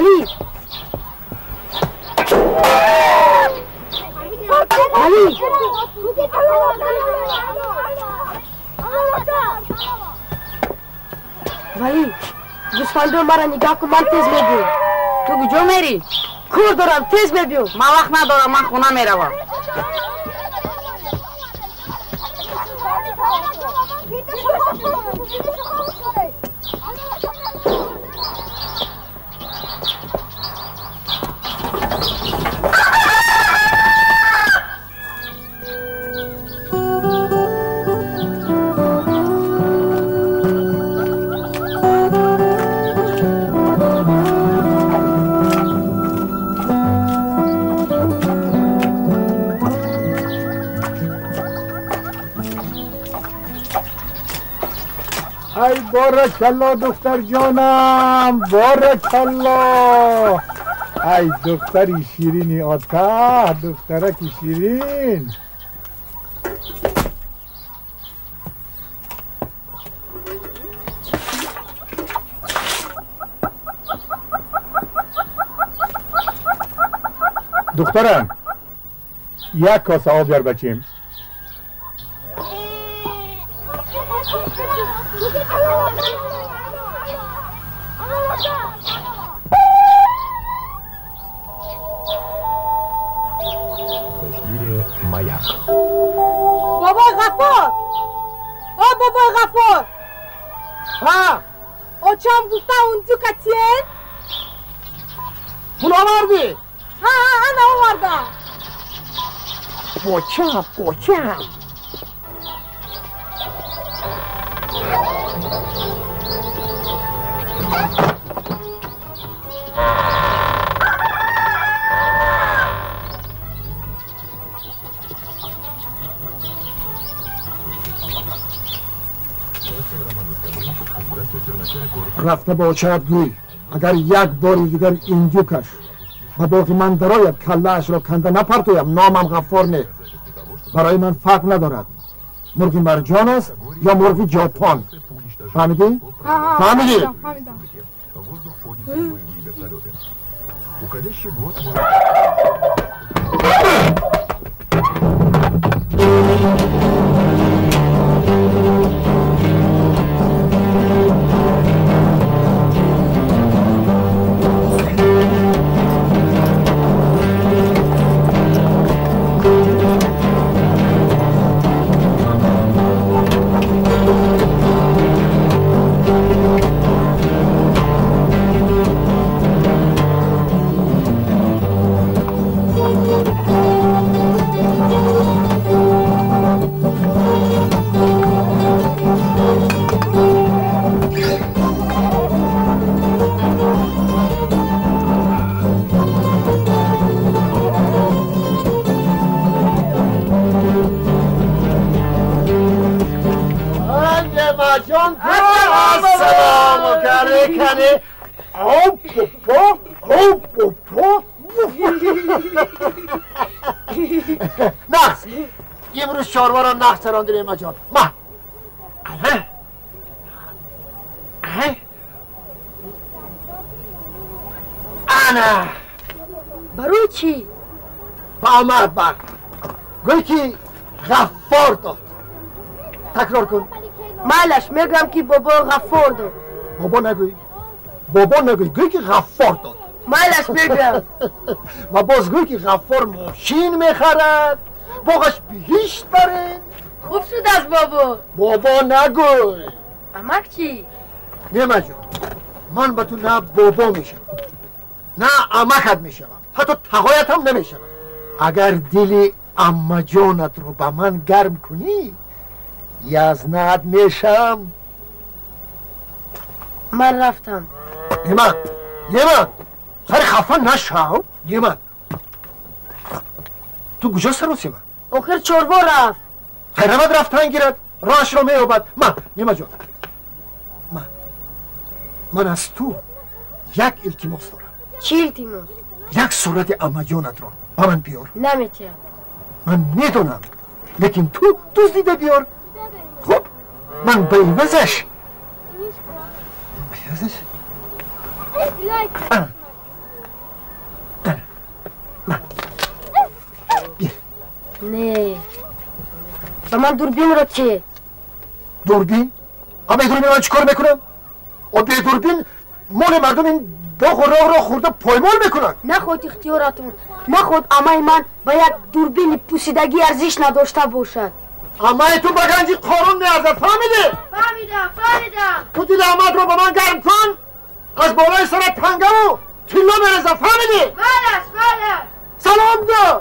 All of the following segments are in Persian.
علی علی ولی گوسفندو مرا نگاه کن من تیز میبیم تو کجا میری؟ کور دارم تیز میبیم من وقت ندارم من خونه میروم ای بارکالله دختر جانم بارکالله ای دختری شیرینی آتا دخترکی شیرین دخترم یک کاسه آب بیار بچیم بابا غفار بابا غفار ها او چم گفته اونجو کتین پول آوردی ها انا آوردم پوچم رفته با چرت گوی اگر یک باری دیگر اینجا کش و باقی من درایت کله اش را کنده نپرتویم نامم غفار نه برای من فرق ندارد مرغ مرجان است یا مرغ ژاپن فهمیدی؟ فهمیدی؟ نقص امروز شاروا را نقص راندین ایما جان ما انا برای چی؟ با آمد بر گوی که غفار داد تکرار کن مالش میگم که بابا غفار داد بابا نگوی گوی که غفار داد مالش میگم و باز گوی که غفار ماشین میخرد باقش بهشت برین خوب شد از بابا نگوی امک چی؟ نیمه جان من به تو نه بابا میشم نه امکت میشم حتی تقایت هم نمیشم اگر دل اما جانت رو به من گرم کنی یزنت میشم من رفتم. یمن سر خفه نشو. یمن تو کجا سروسی من؟ آخر چوربا رفت. خیر نباید رفتن گیرد راهش رو میابد. نیما جان من از تو یک التماس دارم. چی التماس؟ یک صورت اما جانت رو با من بیار. نمیتونم. من میدونم لیکن تو دزدیده بیار. خب من بیوزش نه با من دوربین رو چه؟ دوربین؟ همه دوربین من چیکار میکنم؟ و به دوربین مال مردم این باغ و راه رو خورده پایمال میکنن. نخود اختیاراتون نخود امای من باید دوربین پوسیدگی ارزش نداشته باشد. امای تو بگنجی قارون میارزد. فهمیدی؟ فهمیدم. تو دل امت رو با من گرم کن از بالای سرت تنگه و تیلا میرزد. فهمیدی؟ بله. سلام ده.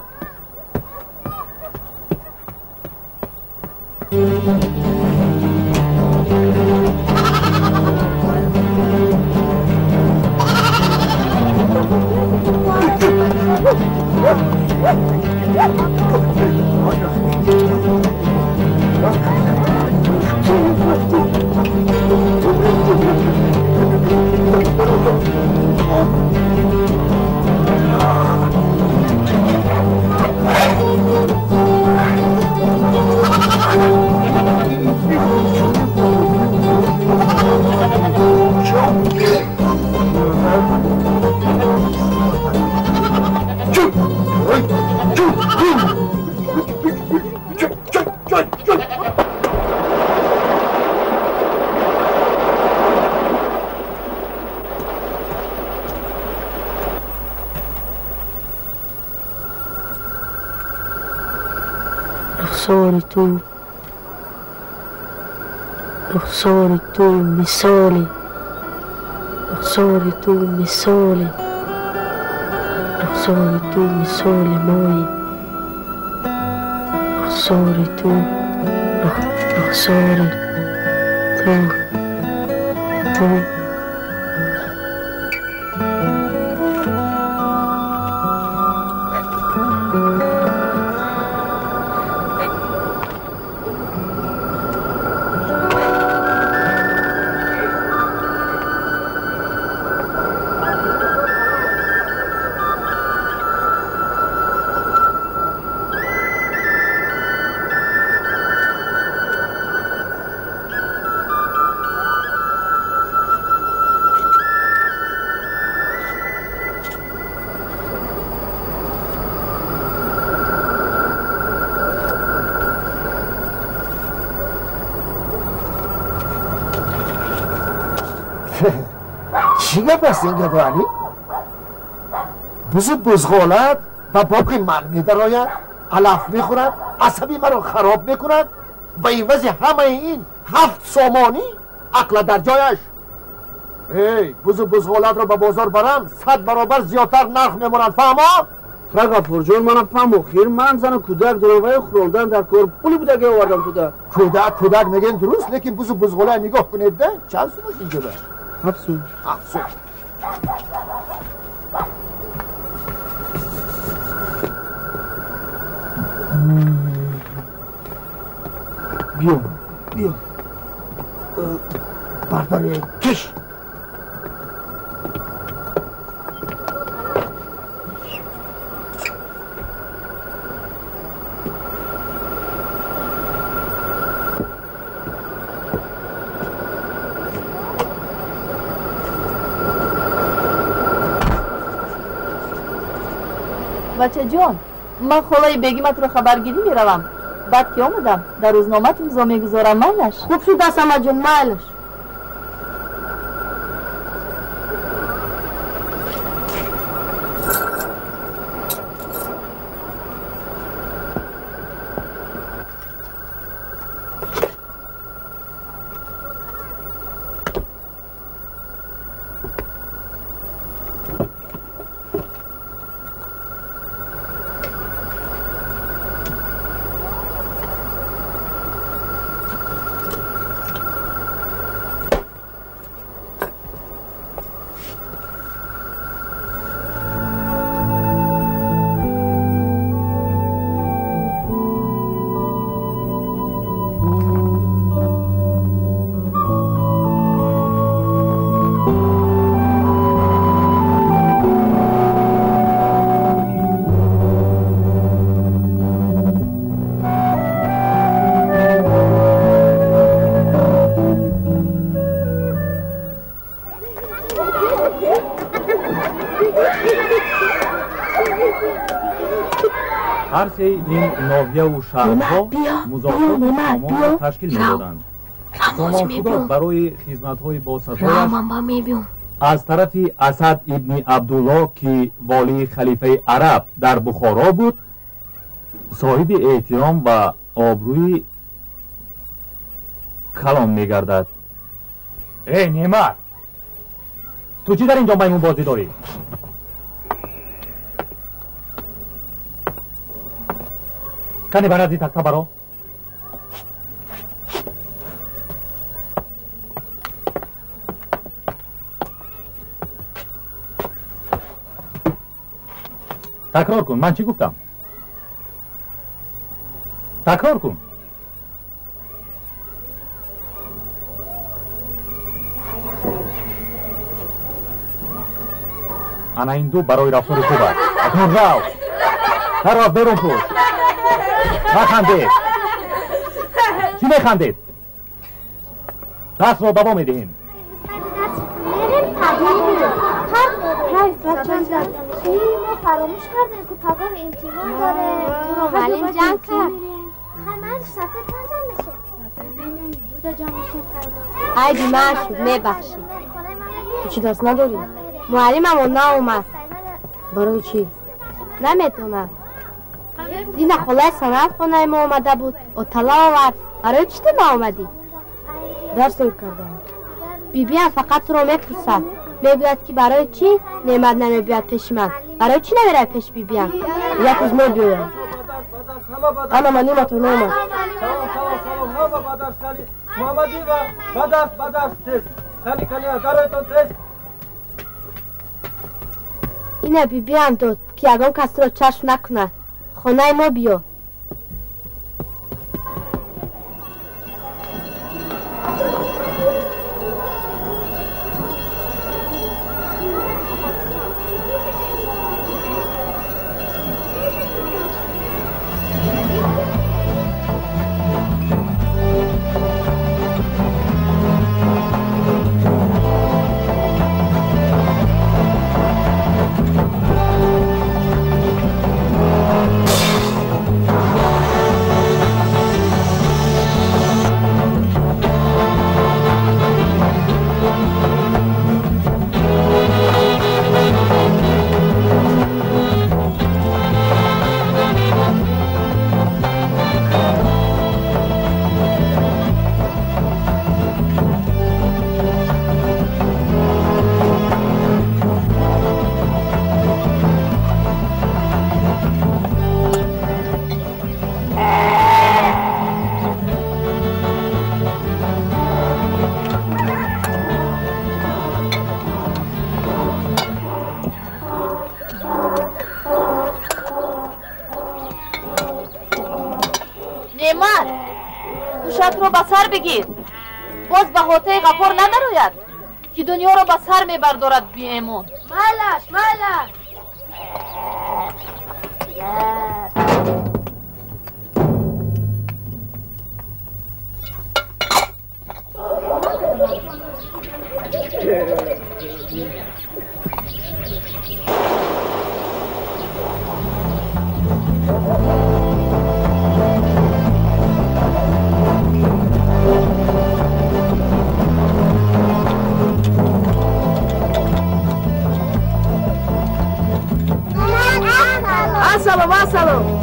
رخسار تو مثالی رخسار تو مثالی رخسار تو مثال مایی رخسار تو رخسار تو چی گپ است این گپ علی؟ بزغالت و باقی من میدراید علف میخورد عصبی مرا خراب میکند به عوض همه این 7 سامانی عقل در جایش. بزغالت را به بازار برم 100 برابر زیادتر نرخ میمونند. فهما؟ خیر غفور جان منم فهمو خیر من زن کودک دروغه خوردن در کار پولی بودگی آوردم تو ده کودک میگن درست لیکن بزغاله نگاه کنید ده چند سون است اینجا ده؟ 7 سون. بیا بردار کش. بچه جان من خالای بیگمت رو خبرگیری میروم بعد که آمدم در روزنامه امضا میگذارم مایلش. خوب شد اسمه جون مایلش. هر سه این ناحیه و شهرها مضافات سامان تشکیل می‌دادند. سامان‌خدا برای خدمت‌های باسطه‌اش از طرف اسد ابن عبدالله که والی خلیفه عرب در بخارا بود صاحب احترام و آبروی کلام می‌گردد. ای نعمت، تو چی در اینجا میمون بازی داری؟ کنی بنازی تخته برا؟ تکرار کن، من چی گفتم؟ تکرار کن. انا این دو برای رفتار خوب است. اکنون رو در از بیرون پوش. نخندید. چی میخندید؟ دست رو دوام میدهیم. ما فراموش کردیم که پگاه امتحان داره. تو معلم جمع کرد. خمر سطح جمع میشه. دو جمع میشه. ای بیمار شد، میبخشی. تو چی درس نداری؟ معلمم نه اومد. برای چی؟ نمیتونم. دینا خلای صنعت خونه ما آمده بود. اطلاع آورد. برای چی تو نآمدی؟ درس نکردم. بیبیم فقط رو میپرسد. میگوید که برای چی نعمت نمیبید پیش من؟ برای چی نمیره پیش بیبیم؟ یک روز میبیم. اما من نعمت رو نامد. سلام ها بدرس کلی محمدی و بدرس تست کلی درایتون تست. اینه بیبیم داد که یگان کسی رو چشم نکند. خونه ما بیو. رو به سر بگیر. باز به حوطه غفور نداروید که دنیا رو به سر میبردارد بی ایمون. مالش سلام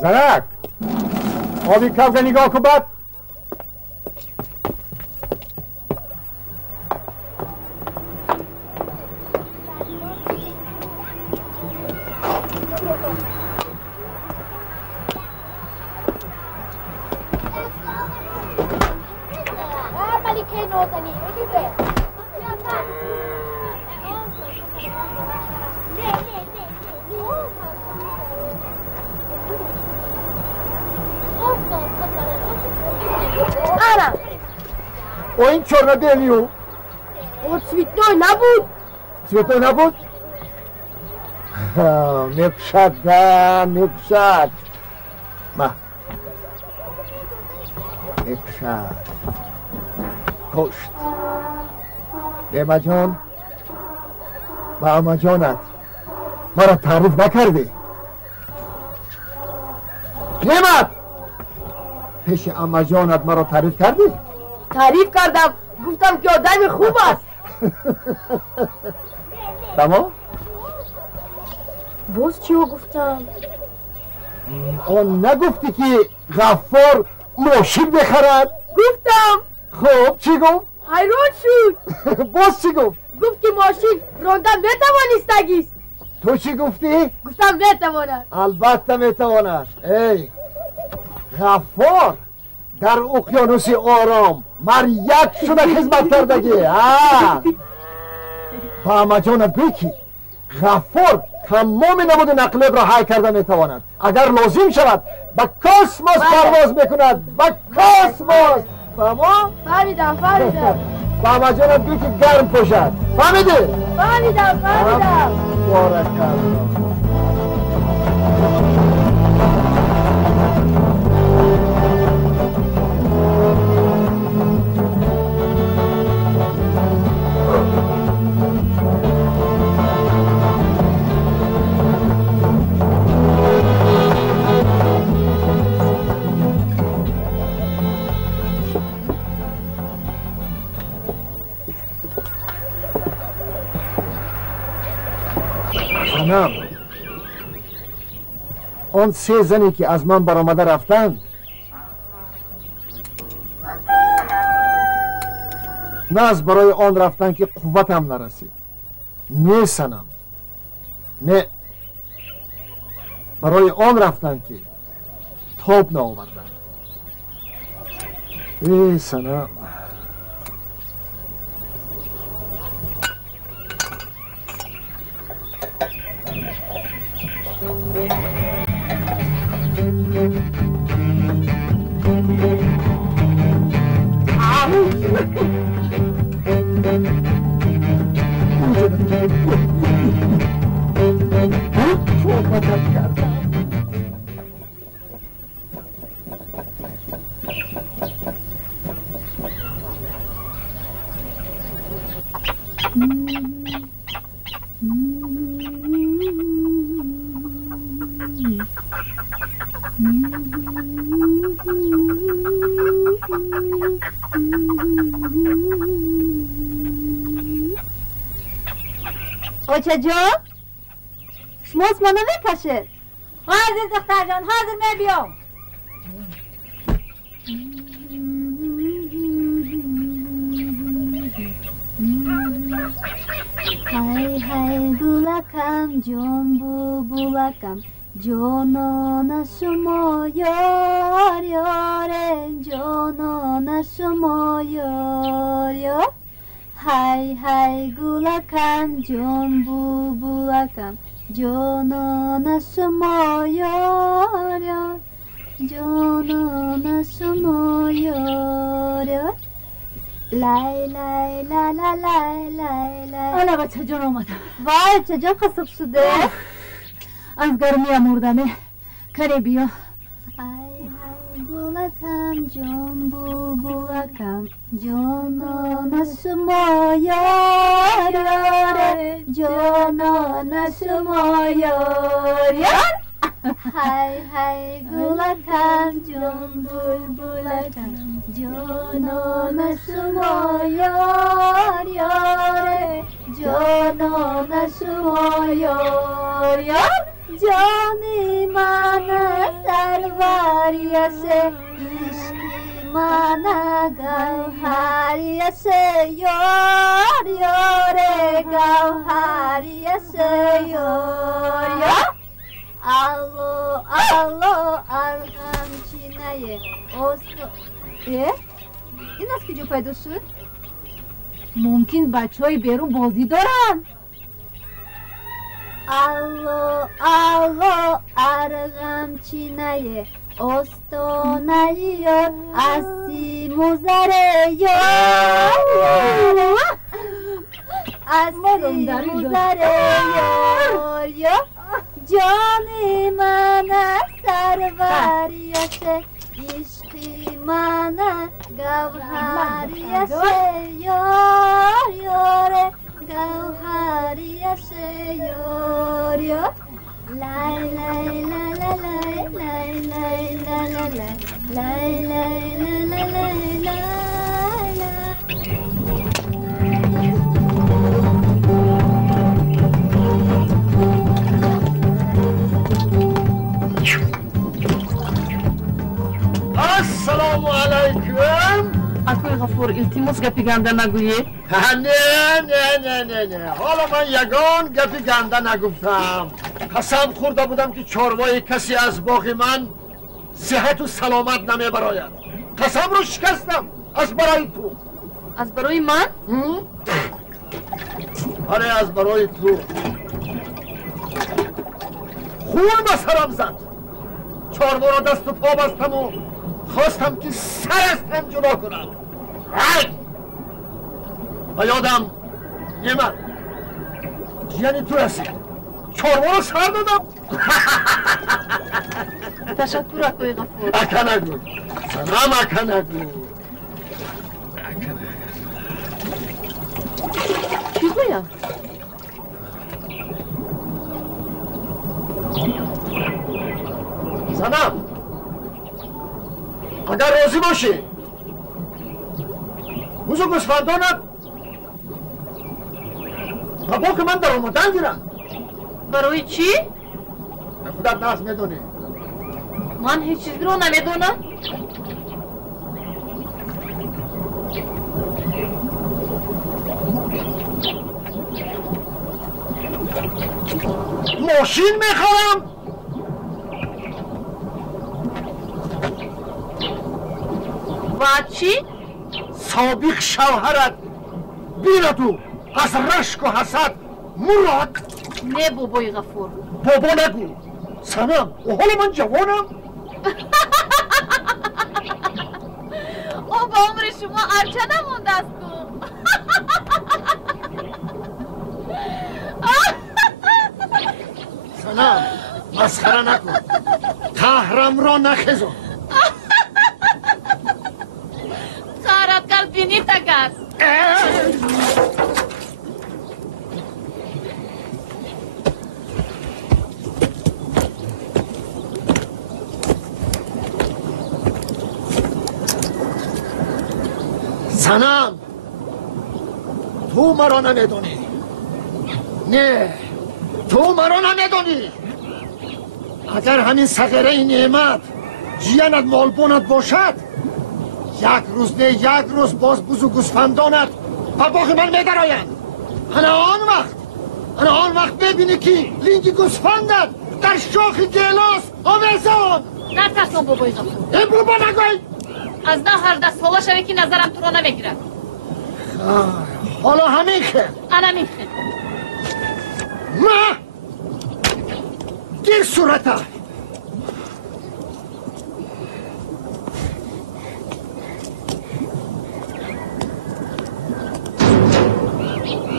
زرک آبی کفگه نگاه کن بد میبرم. و این چرا دلیو؟ او سویتنوی نبود. سویتنوی نبود؟ میکشد میکشد میکشد کشت دیما جان با اما جانت مرا تعریف نکردی نعمت پیش اما جانت مرا تعریف کردی؟ تعریف کردم گفتم که آدم خوب است. تمام؟ باز چی رو گفتم؟ آن نگفتی که غفار ماشین بخرد؟ گفتم. خب چی گفت؟ حیران شد. باز چی گفت؟ گفت که ماشین راندن نتوانستگیست. تو چی گفتی؟ گفتم نتواند. البته میتواند. ای غفار در اقیانوس آرام یک شده خدمت کردگی. با اما جانت گوی که غفار تمام نمود نقلب را حی کرده میتواند. اگر لازم شود به کاسموس پرواز میکند. به کاسموس. فهمیدم. با اما جانت گوی که گرم پوشد. فهمیدی؟ فهمیدم. بارکالله. خانم آن 3 زنی که از من برآمده رفتند نه از برای آن رفتن که قوتم نرسید. نه سنم نه برای آن رفتن که تاب نآوردند. ای سنم اوچه جان شماست منو بکشه. حاضر دختر جان حاضر می بیام. های های گلکم جان بولکم جانان شما یار یاره جانان شما یار های های گلکم جان بولکم جانان شما یار جانان شما یار لای لای لا لا لای لای لای. حالا بچه جان آمدم. وای چه جان خسب شده. از گرمی مردمه. کره بیا. ای های بولکم جان بولکم جانان شما یار جانان شما یار های های گلکم جان بولکم جانان شما یار جانان شما یار جانی من سروریشه عشقی من گوهریشه یار گوهریشه یار الو ارغم چینه اوستو. این از کجا پیدا شد؟ ممکن بچه های بیرون بازی دارن. الو ارغم چینه استانه اسی موزره یار استی موزره یار جان من سروریشه عشقی من گوهریشه یار یاره گوهریشه یار یار لای لای لای لای لای لای لای لای لای لای لای لای السلام علیکم. اکوی غفور التماس گپی گنده نگویی؟ نه حالا من یگان گپی گنده نگفتم. قسم خورده بودم که چاروای کسی از باغ من صحت و سلامت نمی براید. قسم رو شکستم از برای تو. از برای من؟ آره از برای تو. خون به سرم زد. چاروا را دست و پا بستم و خواستم که سر از تن جدا کنم. و یادم نمد یعنی تو رسید چاروا را سر دادم. تشکر اکوی غفور. اکا نگو سنم اکا نگو. چی گویم؟ زنم اگر راضی باشی بزرگ گوسفندانت با باک من در آمدن گیرم. برای چی؟ خودت ناز میدونی. من هیچ چیزی رو نمیدونم. ماشین میخوام. و چی؟ سابق شوهرت بیردو از رشک و حسد مراد. نه بابای غفور. بابا نگو سنم و حالا من جوانم. او با عمر شما ارچه نمونده است سنم مسخره نکن. قهرم را نخیزم. خراب کرد بینی تگرد. سنم تو مرا نمیدونی. نه تو مرا نمیدونی. اگر همین صغیره نعمت جیانت مالبونت باشد یک روز نه یک روز باز بزرگ گوسفندانت و باغ من میدرآیند. انا آن وقت ببینی که لینگی گوسفندت در شاخ گیلاس آویزان. نترسم بابای غفور. ای بابا نگوی. از نه هر دست حالا شوی که نظرم تو را نمیگیرد. حالا همین خیر. انا میخیر. ما گیر صورته.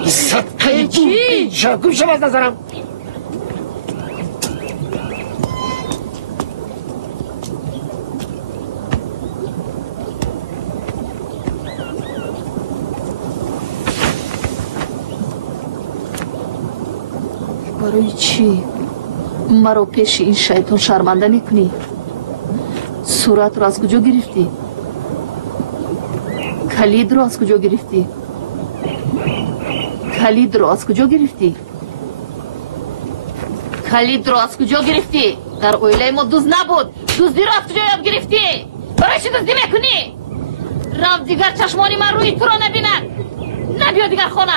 صدقه چی؟ گم شو از نظرم. برای چی مرا پیش این شیطان شرمنده میکنی؟ صورت را از کجا گرفتی؟ کلید را از کجا گرفتی؟ کلید را از کجا گرفتی؟ کلید را از کجا گرفتی؟ در اویله ما دوز نبود. دوزدی را از کجا یاد گرفتی؟ برای چی دوزدی میکنی؟ رفت دیگر چشمانی من روی تو را نبیند. نبیا دیگر خانه.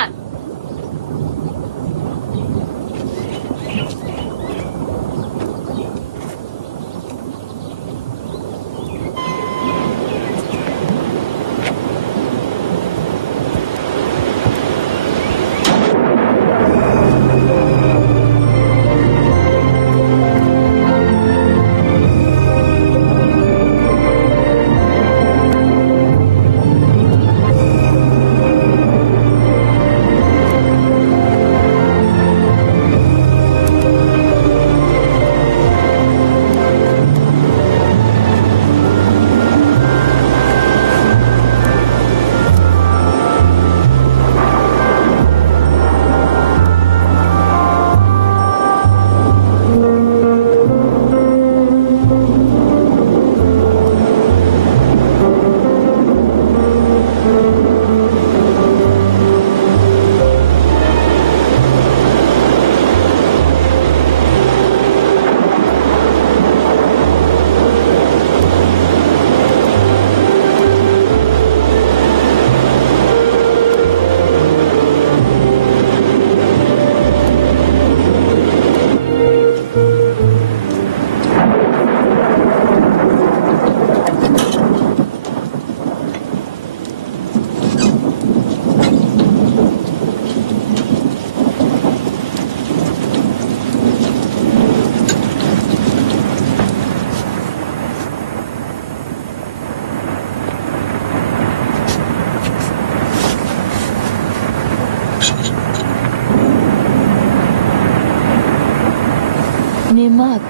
اومد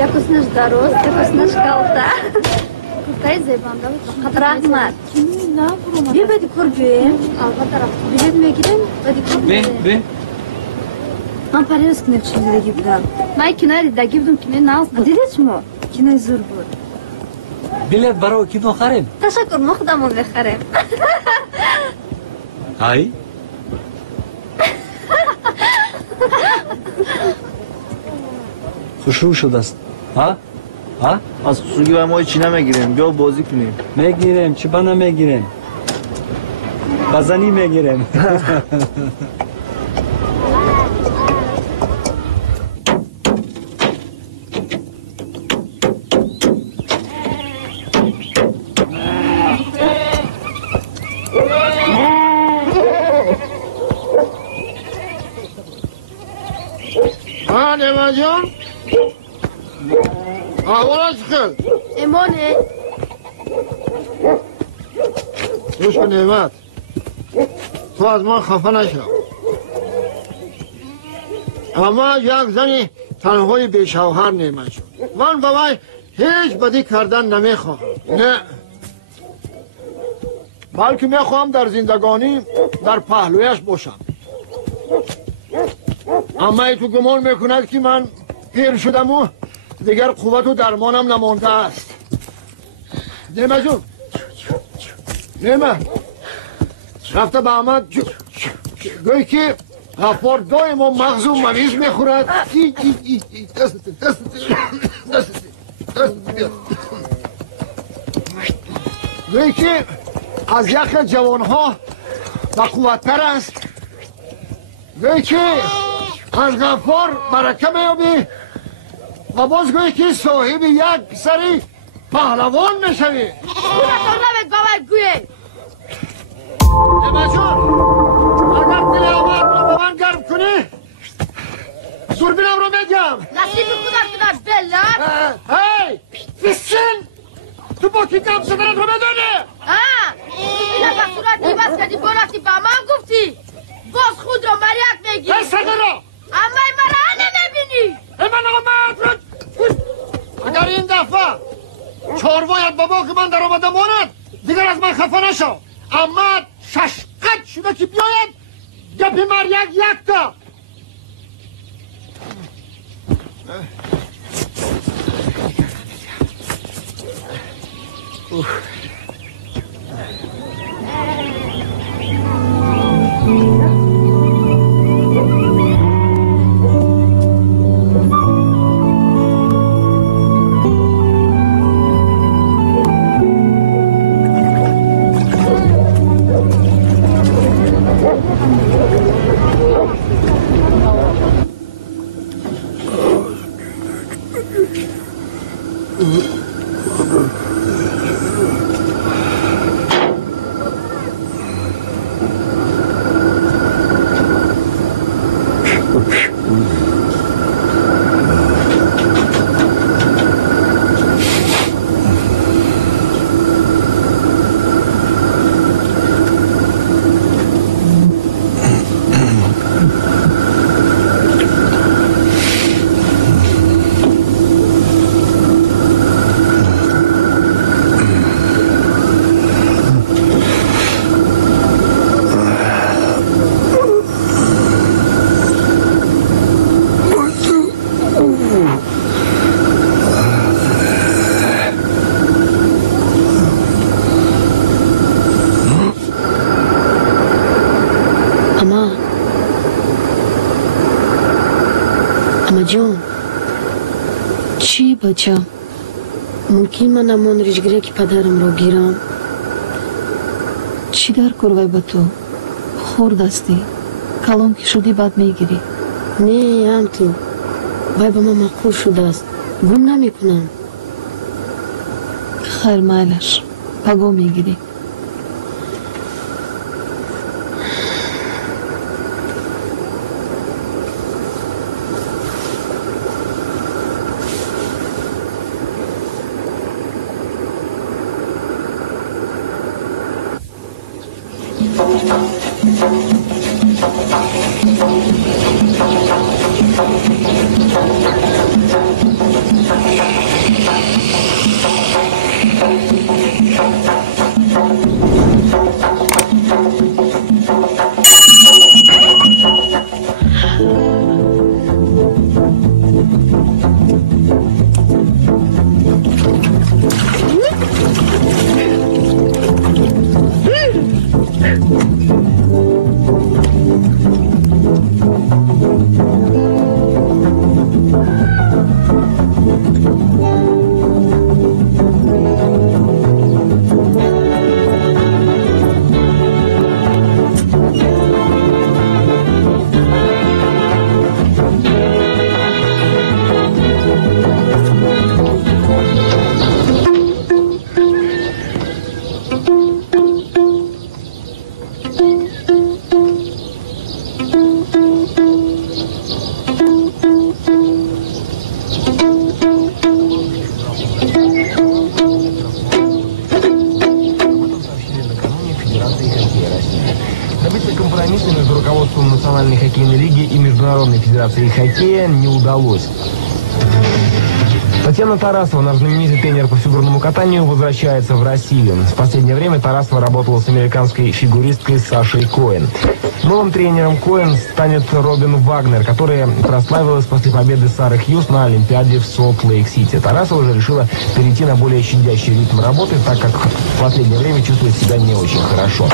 Якоснаш дароз, якоснаш калта. Куртай зебанда буд. Рахмат. Бе бади кор бе. Албатта рафт. Билет мегирем, бади кор бе. Бе. Ман парез кино чидаги будам. Ман кино дидаги будам ки мен навз буд. Дидед шумо? Кино зур буд. Билет барои кино харем. Ташаккур, мо худамон мехарем. Ай. خوشرو شده است ها؟ ها؟ از خسروگی و ما چی نمیگیریم بیا بازی کنیم میگیریم چی با نمیگیریم بزنی میگیریم نعمت جان احوالت خیل امانه گوش کن نعمت تو از من خفه نشو اما یک زنی تنهای بیشوهر نعمت شد من با وی هیچ بدی کردن نمیخواهم نه بلکه میخواهم در زندگانی در پهلویش باشم اما ای تو گمان میکند که من پیر شدم و دیگر قوت و درمانم نمانده است نعمت جون نعمت رفته به احمد گوی که غفار دایم و مغز و ممیز میخورد گوی که از یخ جوانها با قوتتر است گوی که از غفار برکه میابی و باز گوی که صاحب یک سری پهلوان میشوی اون اصلا نمید بابای گویه نعمت جان اگر دل احمد رو با من گرم کنی دوربینم رو میگم نصیب خودم کنم بلا هی فسچن تو با کی کم شدنت رو بدونی دوربینم با صورت دیبست کردی برافتی با من گفتی باز خود رو مریک میگی هی صدر رو اما این مرا نمیبینی من آمد اگر این دفعه چاروایت با باقی من در آمده ماند دیگر از من خفه نشو اما ششقت شده که بیاید گپی مریک یک تا جان چی بچه ممکن من امان ریشگره که پدرم رو گیرم چی در کروی با تو خورد هستی کلام که شدی بعد میگیری نه هم تو وای با من مقبول شده است گم نمی کنم. خیر مایلش پگو میگیری. Хоккея не удалось. Татьяна Тарасова, наш знаменитый тренер по фигурному катанию, возвращается в Россию. В последнее время Тарасова работала с американской фигуристкой Сашей Коэн. Новым тренером Коэн станет Робин Вагнер, которая прославилась после победы Сары Хьюз на Олимпиаде в Солт-Лейк-Сити. Тарасова же решила перейти на более щадящий ритм работы, так как в последнее время чувствует себя не очень хорошо.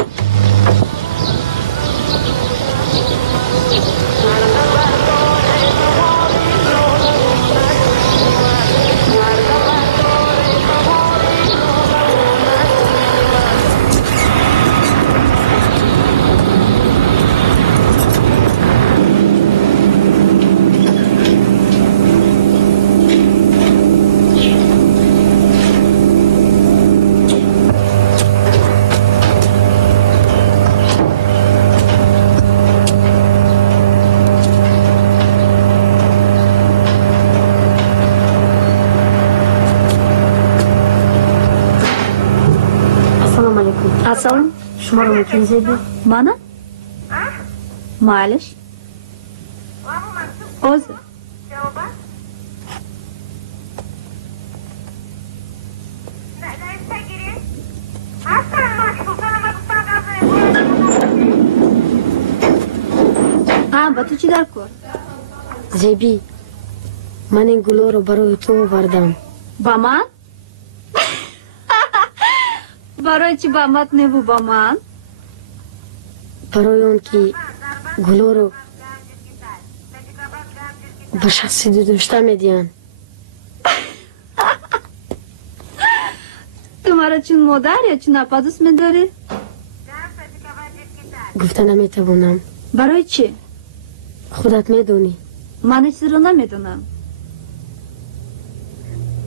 Assalom, شما رو میتونی زیدی؟ منم؟ معلش؟ اوزه با تو چی در کن؟ زیبی من این گلو رو برای تو آوردم. با من؟ برای چی با مت نبو با من؟ برای اون که گلو رو به شخصی دوسته میدین. تو مرا چون مادر یا چون اپا دوست میداری؟ گفته نمیتوانم. برای چی؟ خودت میدونی. من هیچ رو نمیدونم.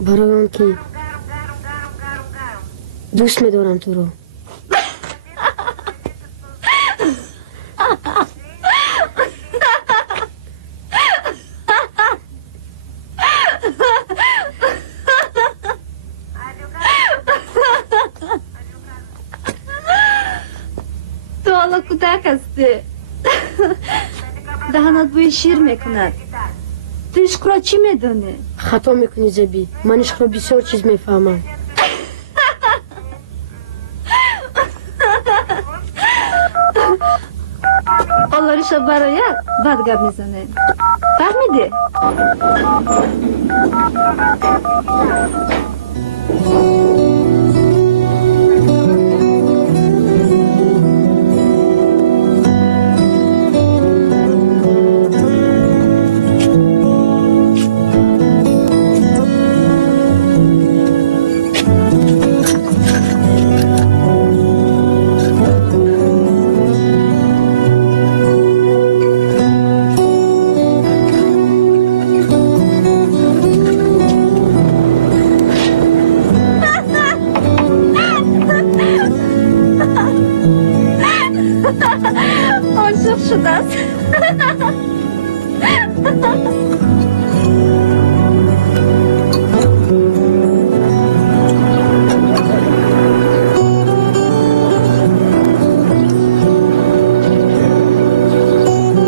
برای اون که دوست میدارم تو رو. تو حالا کودک هستی. دهنت بوی شیر میکند. تو عشق را چی میدونی؟ خطا میکنی زبی. من عشق را بسیار چیز میفهمم. Onları şabaraya badgab میزنه. فهمیدی؟ عاشق شده است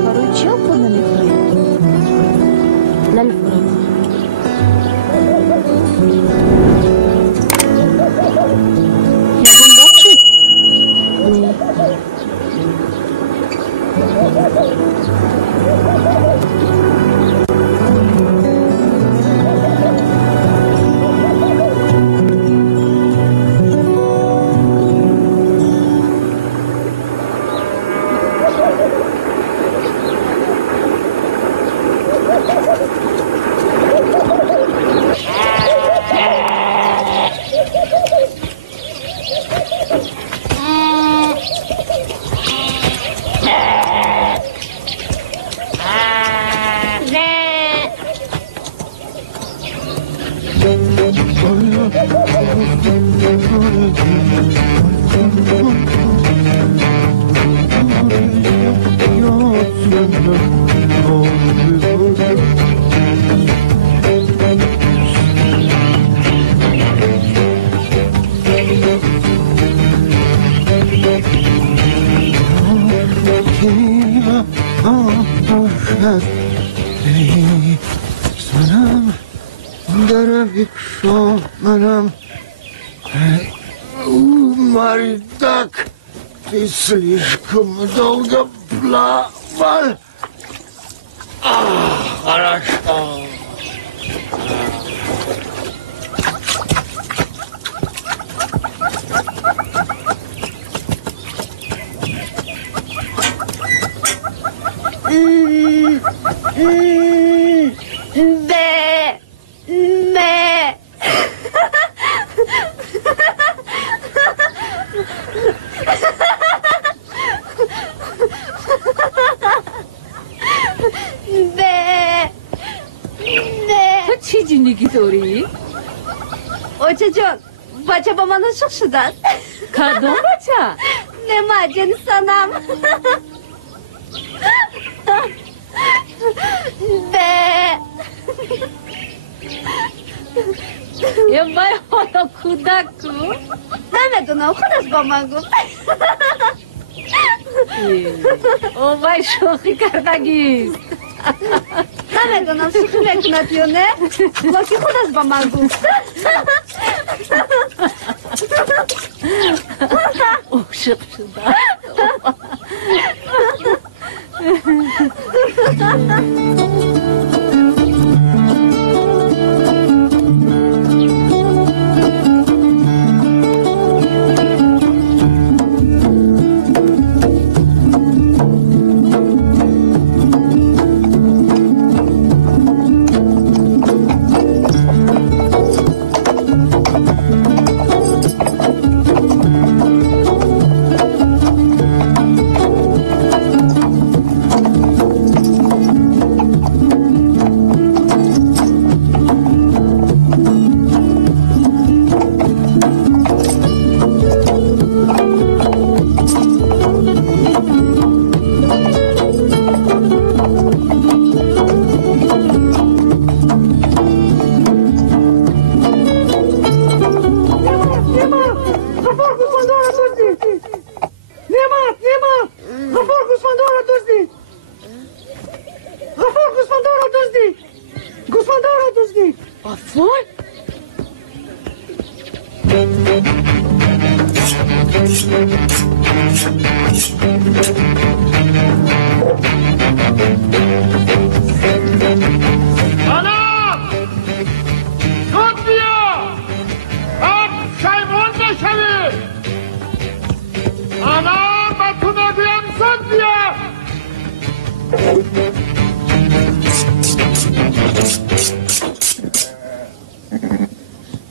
برای چی خود نمیخوری؟ نمیخورم یادم بچه؟ نه Слишком долго плавал. Хорошо. اوچه جان بچه با من عاشق شده است کدوم بچه؟ نما جنسانم یه بای حالا کودک کو نمیدونم خودش با من گفت او بای شوخی کردگیست نمیدونم شوخی میکند یا نه وقتی خودش با من گفت عاشق شده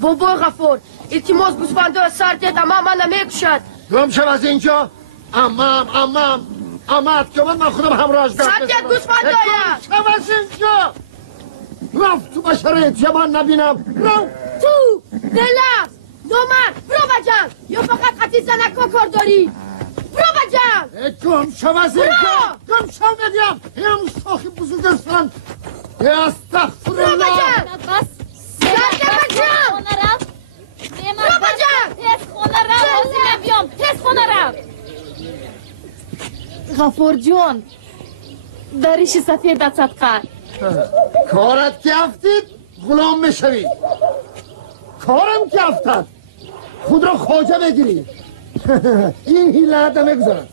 بابا غفور التماس گوسفنده سر دادم اما نمیکشد گم شو از اینجا امت که من خودم همراهش دارم سر داد گوسفنده گم شو از اینجا رفت تو بشره جوان نبینم رفت تو دلست دومن برو بجن یا فقط قطی زنک و کار داری گم شو از اینجا گم شو میگم هم صاحب بزرگستان استغفرالله بس بابا جان بابا جان تست خونه رو بازی نبیام تست خونه رو غفور جون دریش سفید صدقه کارت که افتید غلام میشوی کارم که افتد خود را خواجه بگیری این هیله نمیگذارد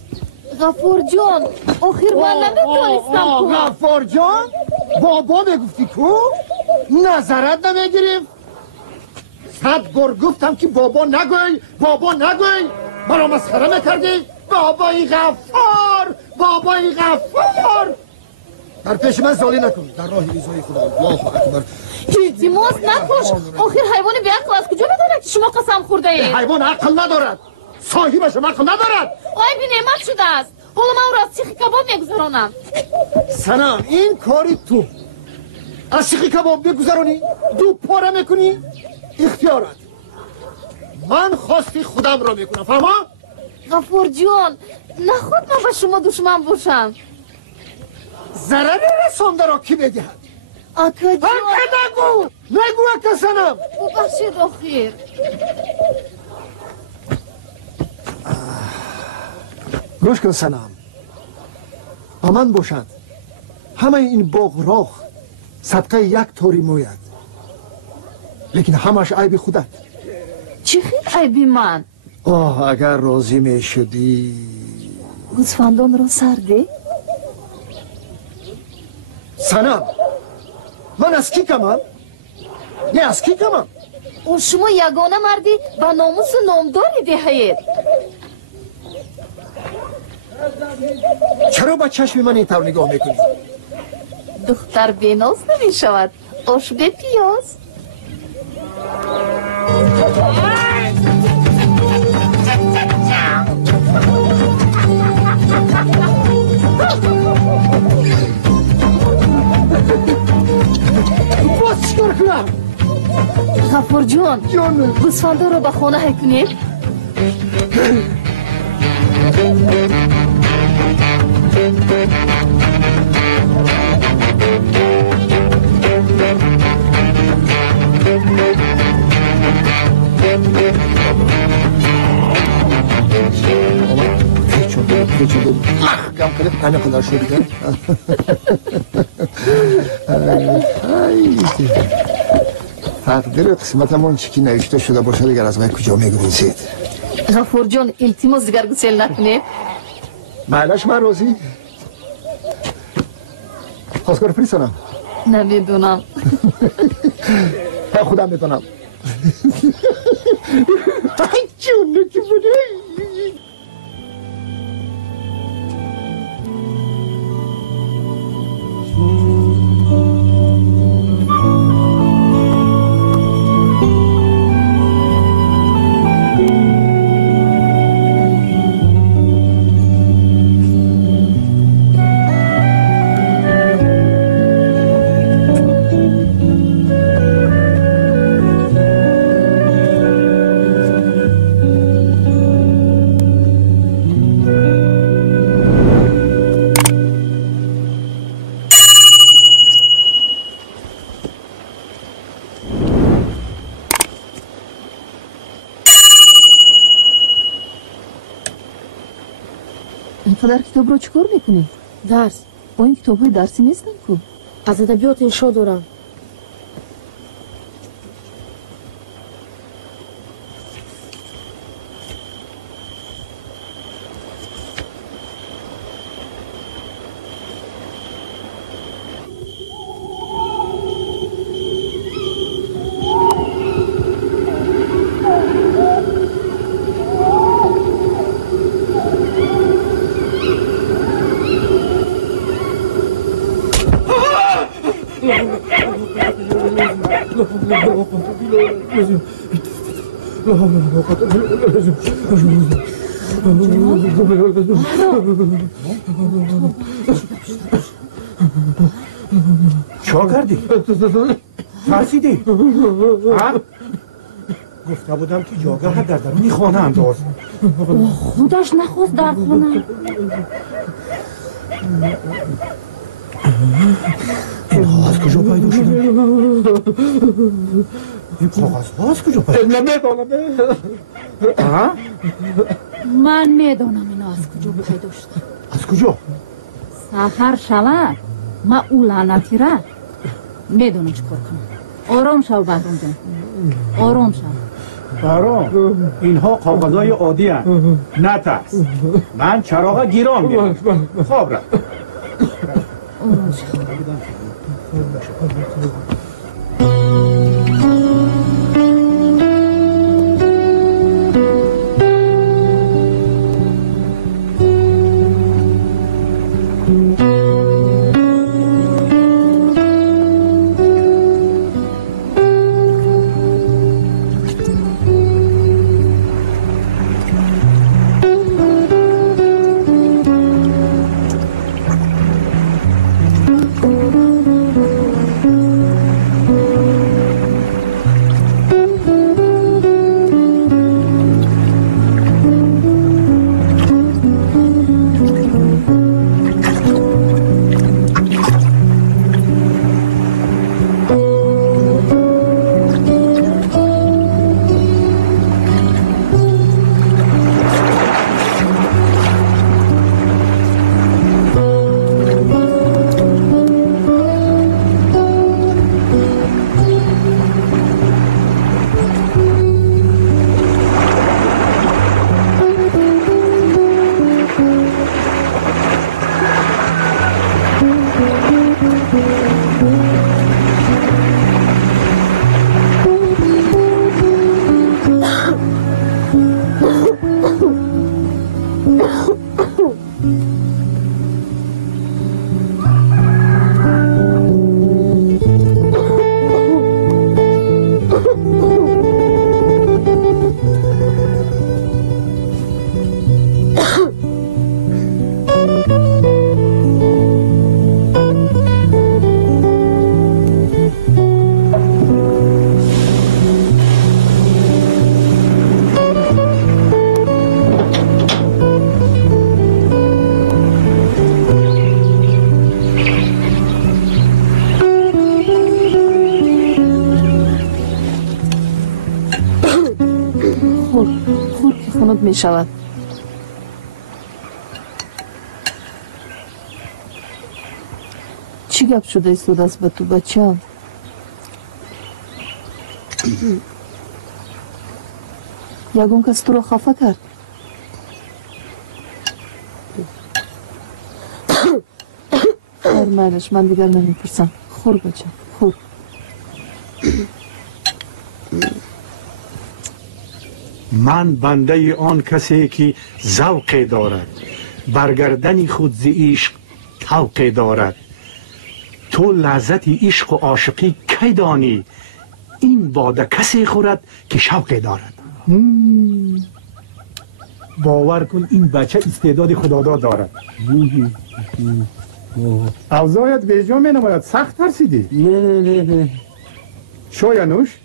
غفور جون آخر من نمیتونستم کنم غفور جون بابا میگفتی کو نظرت نمیگیریم صد بار گفتم که بابا نگوی برا مسخره میکردی بابای غفار در پیش من زالی نکن در راه ایزای خدا الله اکبر التماس نکش آخر حیوان بی عقل از کجا بداند که شما قسم خورده اید حیوان عقل ندارد صاحبش عقل ندارد آی بی نعمت شده است حالا من او را از سیخ کباب میگذرانم سنم این کاری تو از سیخ کباب بگذرانی دو پاره میکنی اختیارت من خواستی خودم را میکنم فهمه؟ غفور جون نخود من با شما دشمن باشم ضرر رسانده را کی بدهد؟ آکا جون نگو اکا سنم ببخشید آخر گوش کن سنم با من باشد همه این باغراخ صدقه یک طوری موید لیکن همش عیب خودت چی خیلی عیبی من؟ اگر راضی می شدی گوسفندان را سرده؟ سنم من از کی کمم؟ نه از کی کمم؟ او شما یگانه مردی با ناموس و نامداری دهید چرا با چشم من اینطور نگاه میکنی؟ دختر بیناز نمی شود آشوب پیاز باز چیکار کنم؟ غفور جون گوسفندا رو به خانه هی کنید محکم کنه همه خدا شو بگم تقدیر قسمتمون چی نوشته شده باشه دیگر از من کجا میگریزید غفور جون التماس دیگر گسل نکنید معلش من روزی خواستگار پریسانم نمیدونم خودم میدونم جونه که بوده اینقدر کتاب رو چیکار میکنی؟ درس با این کتاب های درسی نیستن کو از ادبیات انشا دارم چیکار کردی؟ ترسیدی؟ گفته بودم که جاگه در درونی خانه انداز. خودش نخواست در خونه. این کاغذ کجا پیدا شده؟ این کاغذ از کجا پیدا شده؟ نمیدانم. من میدانم اینا از کجا پیدا شده. از کجا؟ سحر شود من او لعنتی را میدونم چی کار کنم. آرام شو بهرام جان، آرام شو. بهرام اینها کاغذهای عادی هستند، نترس. من چراغ گیران میرم. خواب رفت. آرام شو. می شود. چی گپ شده ایستود است به تو بچه ها؟ یگون کس تو رو خفه کرد؟ خیر میلش من دیگر نمیپرسم. خور بچه خور. من بنده آن کسی که ذوق دارد، برگردنی خود ز عشق طوق دارد. تو لذت عشق و عاشقی کی دانی؟ این باده کسی خورد که شوق دارد. باور کن این بچه استعداد خداداد دارد. اوضاعت بیجا می نماید. سخت ترسیدی؟ نه شویانوش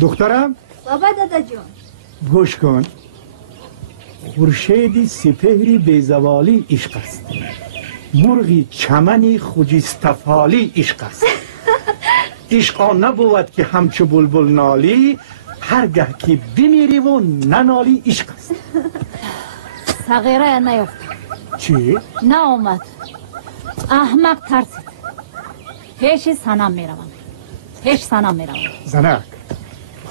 دخترم بابا دادا جون گوش کن. خورشیدی سپهری بیزوالی عشق است، مرغی چمنی خجستفالی عشق است. عشق آن نبود که همچو بلبل نالی، هرگه که بمیری و ننالی عشق است. صغیره نیفت. چی؟ نه آمد. احمق ترسید. پیش سنم میروم. پیش سنم میروم. زنک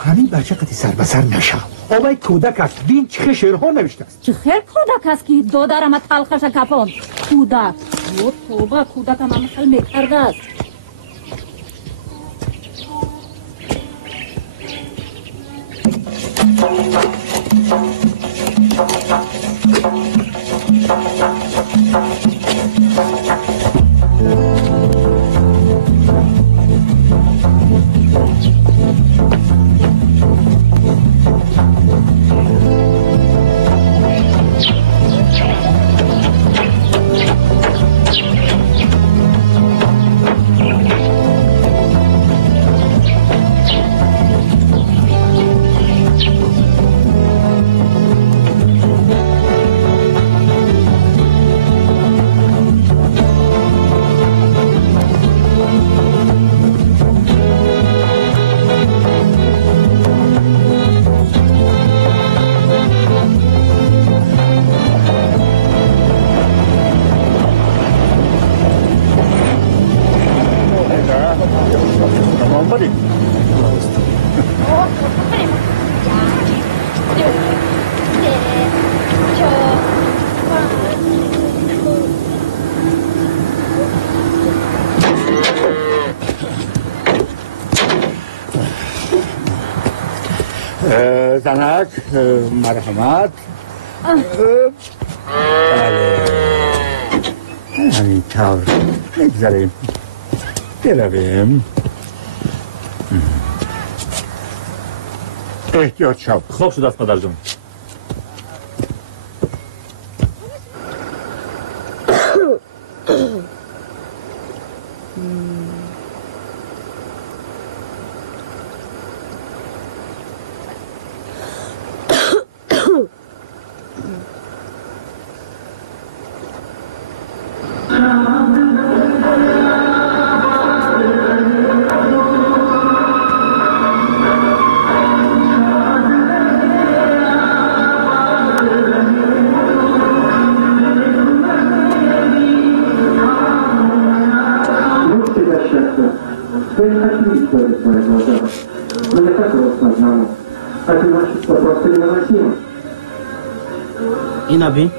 همین بچه قدی سر بسر نشم. آبای کودک است. بین چه شعرها نوشته است. چه خیر کودک است که دادرم تلخش کپاند. کودک و توبه کودک هم خیلی میکرده است. زنک مرحمت بله همین طور نگذاریم برویم احتیاط شو خوب شد است پدر جان اینا بین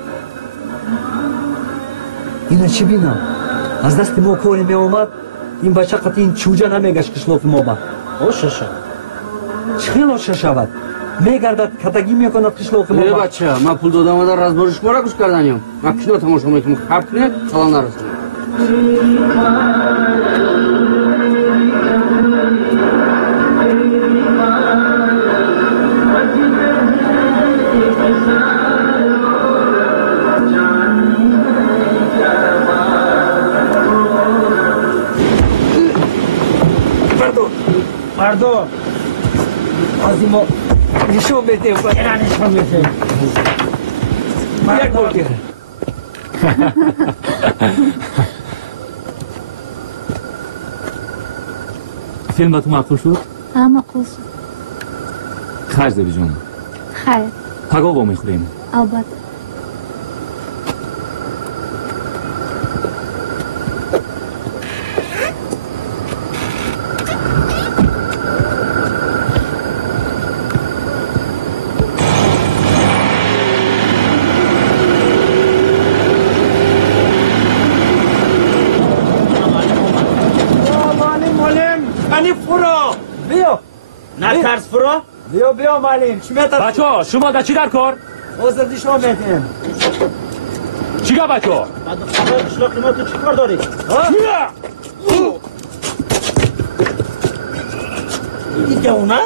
اینا چی بینم؟ از دست ما کاری می آمد این بچه قطعی این چوجه نمیگشت کشلاف ما با اوشش چخیل شود میگردد کتگی میکند کشلاف ما با بچه من پول دادم در رازبارش مورا گوش کردنیم من کشنو تماشا میکنم خرد کنه سلام نرسیم مردم از این ما نشون بده اینا نشون بده یک بار گره فیلم تو معقول شد؟ معقول شد خرج زبی جون خیر پگاه با میخوریم البته بیا معلم چی میترسی؟ بچه ها شما در چی در کار؟ حضر شما میتیم چیگه بچه ها؟ بعد خبر قشلاق ما تو چی کار داری؟ دیگه اونا؟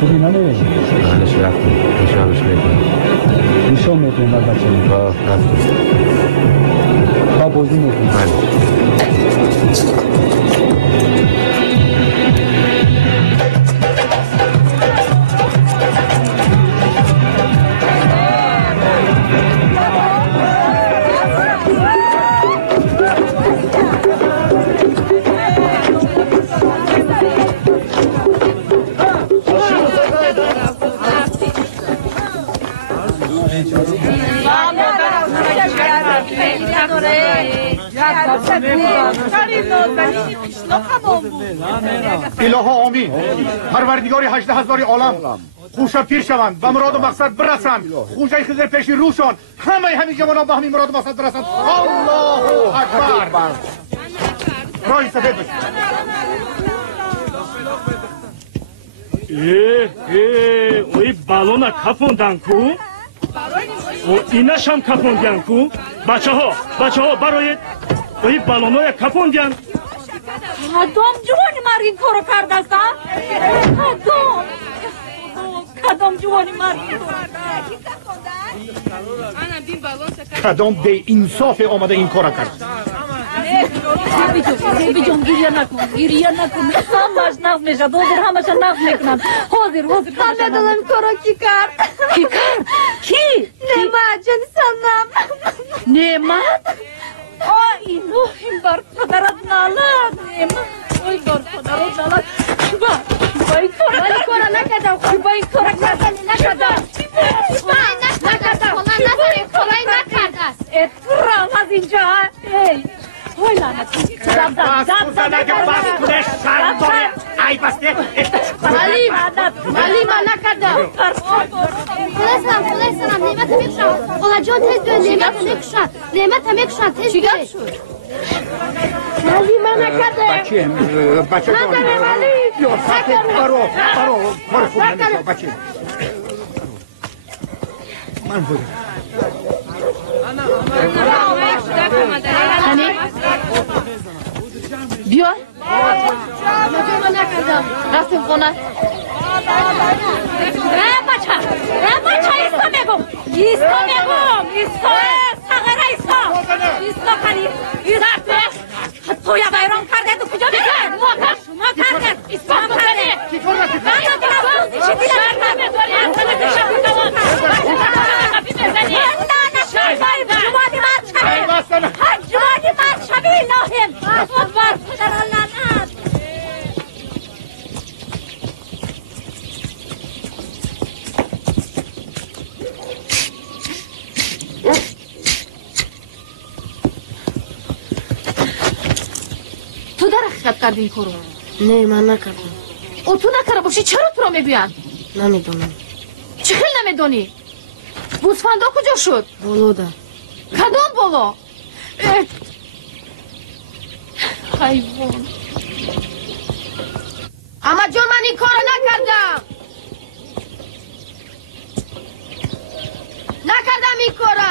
خوبی نمیره حالش رفتیم پیشابش میکنیم پیشا میکنیم بر بچه با رفتیم با بازی میکنیم الها آمین پروردگاری 18000 عالم خوشا پیر شوند و مراد و مقصد برسند خوشای خضر پیش روشان همه جوانان به همین مراد و مقصد برسند الله اکبر رای سفید بشید اوی بالونا کپوندن کو و اینش هم کپوندن کو بچه ها برای اوی بالونای کپوندن کدام جوانی مرگین کارو کرده است کدام جوانی مرگین کدام به انصاف آمده این کار کرد زیبی جان گریه نکن همش نقص میشه دوزر همش نقص میکنن حاضر من ندارم کارا کی کرد کی؟ نعمت جانی سنم نعمت؟ این بار پدرت نالد نعمت این بار پدرت نالد با این کارا نکردم با این کارا نکردم اترام از اینجا وای لعنت ای بسته علی من نکردم خلاص نعمت میکشم خلا جان تیز نعمت میکشم تیز چی گفت شد علی من نکردم بچه ندارم علی یا ساکت برو خوب نمیشه بچه من بودم بیار من نکردم رفتیم خونه بچه ایستا میگم ایستا کنی توی بایران کرده تو کجا بگن شما کرده ایستا کرده کی کرده جوانی مرد شبی الهیم اکبر پدر لعنت تو در حقیقت کردی این کارو نه من نکردم او تو نکرده باشی چرا تو را میبین نمیدونم چه خیلی نمیدونی گوسفندا کجا شد بولو ده کدام بالا حیوان اما جون من این کارو نکردم این کارو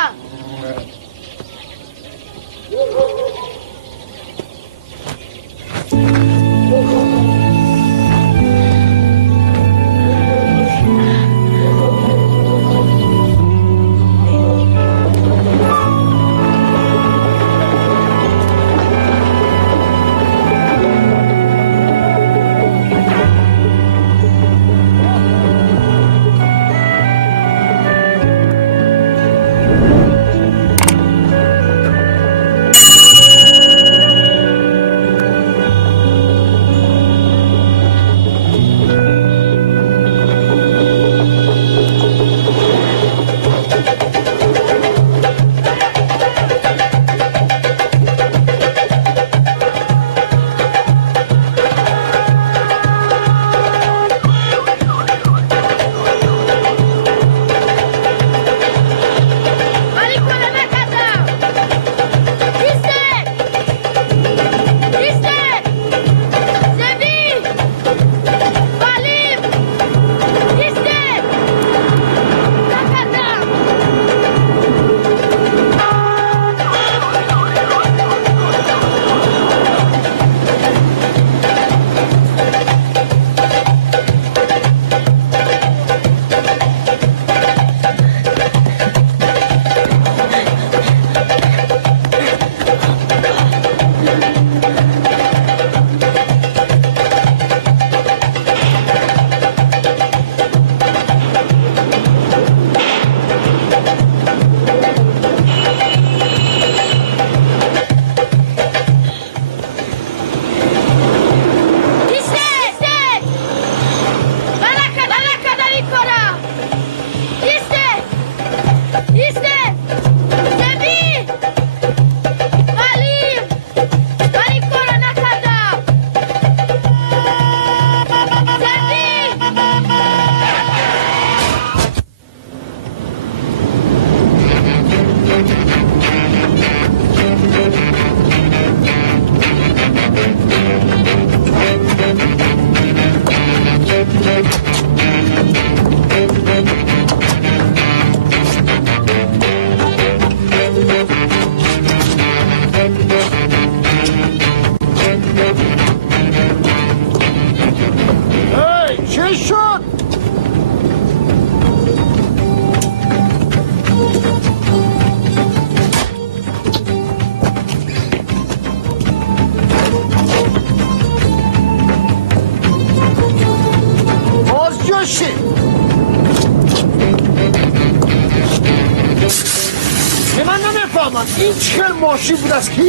این چه ماشین بود است که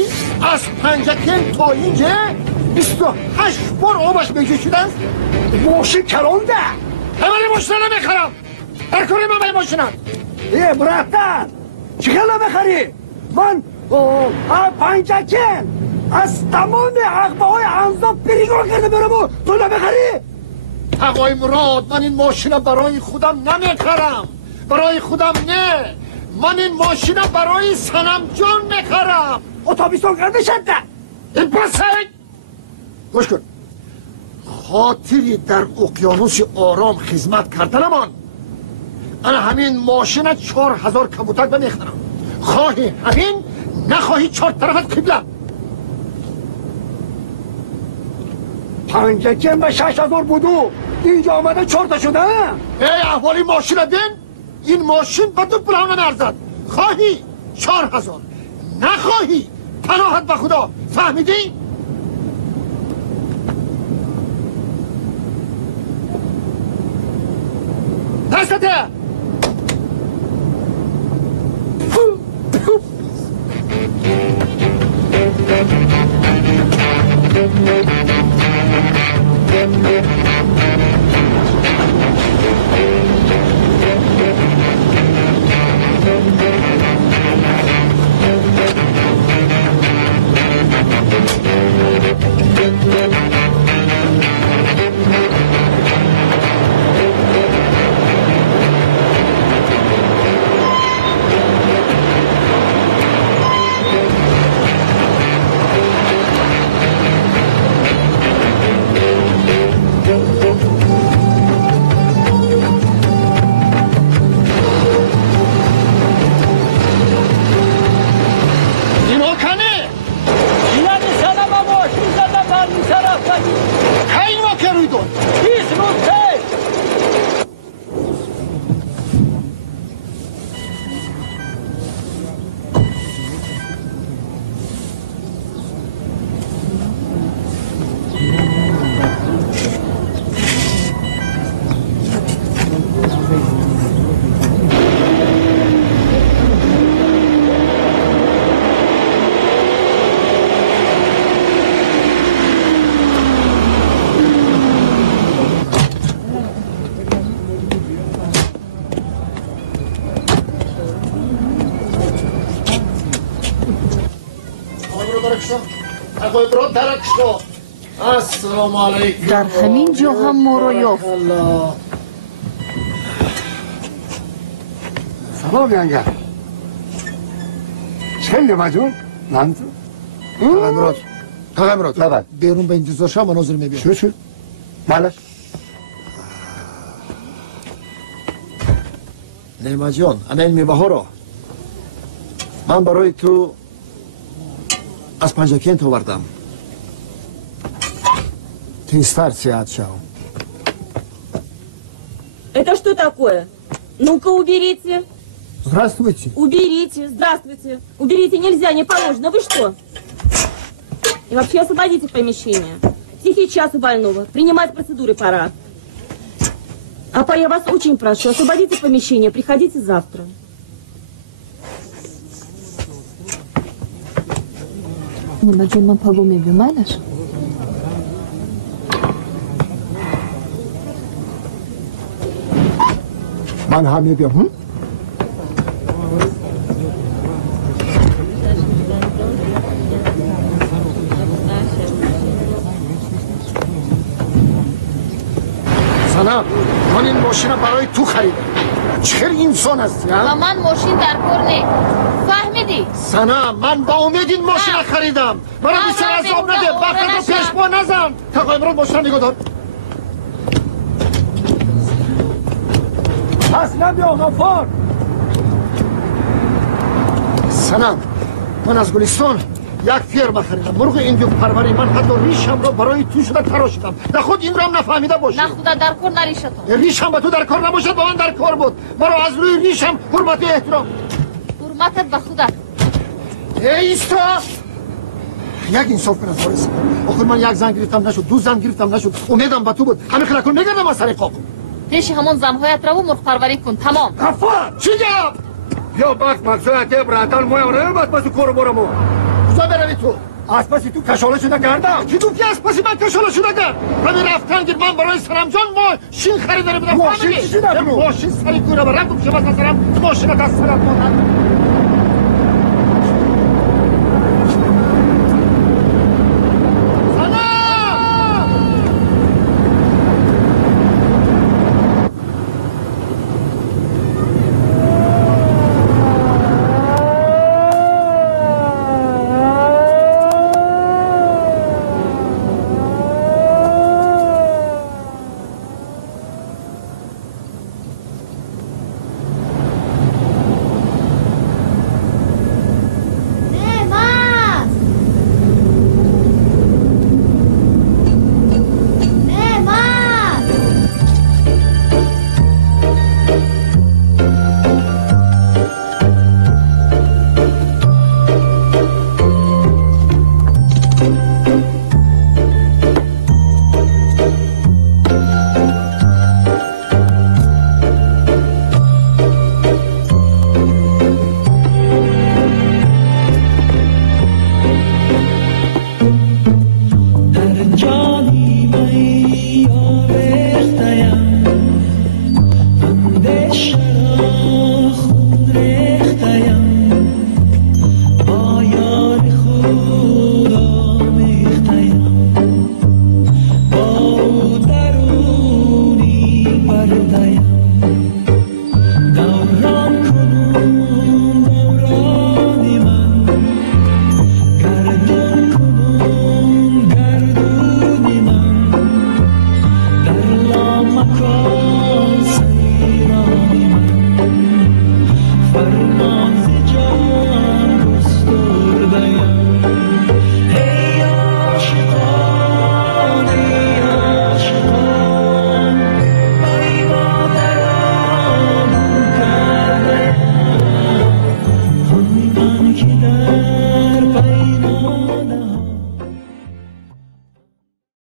از پنجکن تا اینجا 28 بار آبش بکشیدن ماشین کرانده من این ماشین نمیخرم در کنیم من این ماشین برادر چقدر بخری؟ من پنجکن از تمام عقبه های انزا پریگار کرده برم و تو نمیخری؟ آقای مراد من این ماشین برای خودم نمیخرم برای خودم نه من این ماشین برای سنم جان میخرم اتوبیسون کرده شده این بسه گوش کن خاطری در اقیانوس آرام خدمت کردن من همین ماشین 4000 کبوتر بمیخرم خواهی همین نخواهی 4 طرفت قبله پنجکن به 6000 بودو اینجا آمده 4 تا شده ای احوالی ماشین دین این ماشین به دو پلان نرزد خواهی 4000 نخواهی پناهت به خدا فهمیدی؟ دستته در همین جا هم ما رو یافت سلام ینگر چه مجون؟ نند؟ آقای مراد بیرون به انتظار شما مناظر میبینم چه؟ بله نیما جان انا این میوه ها را من برای تو از پنجکن آوردم ты старше отчал. Это что такое? Ну-ка, уберите. Здравствуйте. Уберите, здравствуйте. Уберите, нельзя, не положено. Вы что? И вообще освободите помещение. Тихий час у больного. Принимать процедуры пора. А я вас очень прошу, освободите помещение, приходите завтра. Nima jun man pagou me viu mais? من همه بیام سنم من این ماشین برای تو خریدم. چه انسان هستی ها؟ و من ماشین در کار نه. فهمیدی؟ سنم من با امید این ماشین خریدم. برای بیشتر از آب نده. وقت رو پیش با نزن. تا امروز ماشین نگاه دار. اصلا بیا غفار. سنم من از گلستان یک فرم خریدم. مرغ ایندیو پروری من حتی ریشم رو برای تو شده تراشیدم. نه خود این رو هم نفهمیده باشی. نه خدا در کار نریشتم. ریشم با تو در کار نباشد با من در کار بود. برای از روی ریشم حرمت و احترام. حرمتت به خدا. ایستا یک انصاف کن از وارث. آخر من یک زن گرفتم نشد، دو زن گرفتم نشد. امیدم به تو بود. همه خلکون میگردم از سر قاق. پیش همون زنهایت رو مرغ پروری کن. تمام. غفار چی گپ؟ بیا بس مقصود براتان موی آره بس بس کور برامو. کجا بروی تو؟ اسپاسی تو کشاله شده کردم. کی تو کی اسپاسی من کشاله شده کرد؟ همین رفتن گیر من برای سرم جان ماشین خریداره بدم. ماشین چی دارم؟ ماشین سری کوره برام تو شما سرم ماشین از سرم مادر. Hare